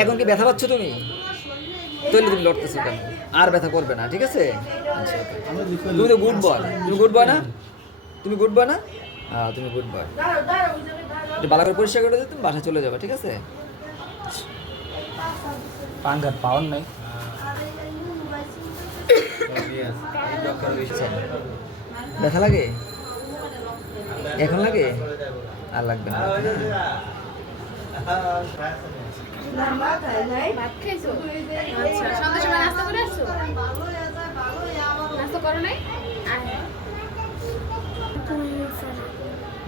এখন কি ব্যথা পাচ্ছ তুমি? তাহলে তুমি লড়তেছো কেন? আর ব্যথা করবে না, ঠিক আছে? আচ্ছা, তুমি তো গুড বয়। তুমি গুড বয় না? তুমি গুড বয় না? হ্যাঁ, তুমি গুড বয়। ভালো করে পরিষ্কার করে দিয়ে তুমি বাসায় চলে যাবে, ঠিক আছে? পাঙ্গার পাওয়ার নাই। ব্যথা লাগে? এখন লাগে? আর লাগবে না। ভাত খাইছো? আচ্ছা, সন্ধ্যার সময় নাস্তা করে আসছো? নাস্তা করো নাই?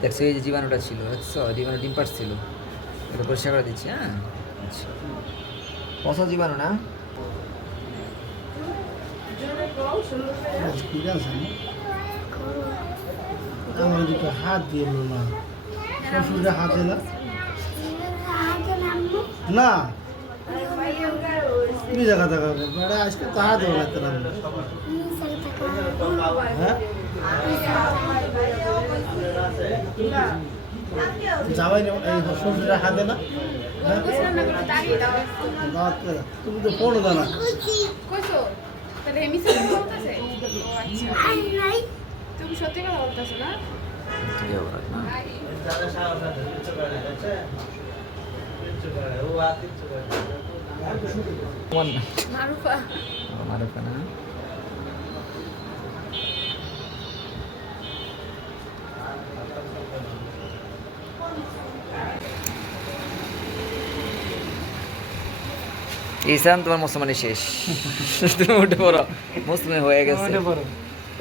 দেখছো এই যে জীবাণুটা ছিল, দেখছো জীবাণু ডিম পাড়ছিল, এটা পরিষ্কার করে দিচ্ছি। হ্যাঁ, আচ্ছা, পচা জীবাণু না? আমার দুটো হাত দিয়ে না শ্বশুরে হাত দিলা না তুমি জায়গা থাকা আজকে তো হাত দেবো না হ্যাঁ যাওয়াই না শ্বশুরে হাতে না তুমি তো ফোন দাও না তুমি সত্যি কথা বলতেছো না? মারুফা মারুফা না? ঈশান, তোমার মুসলমানি শেষ। তুমি উঠে পড়ো, মুসলিম হয়ে গেছে।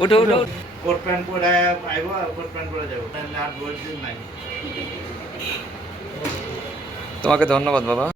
উঠো উঠো। কোট প্যান্ট পরে আইবো আর কোট প্যান্ট পরে যাবো আর বলছিস নাই। তোমাকে ধন্যবাদ বাবা।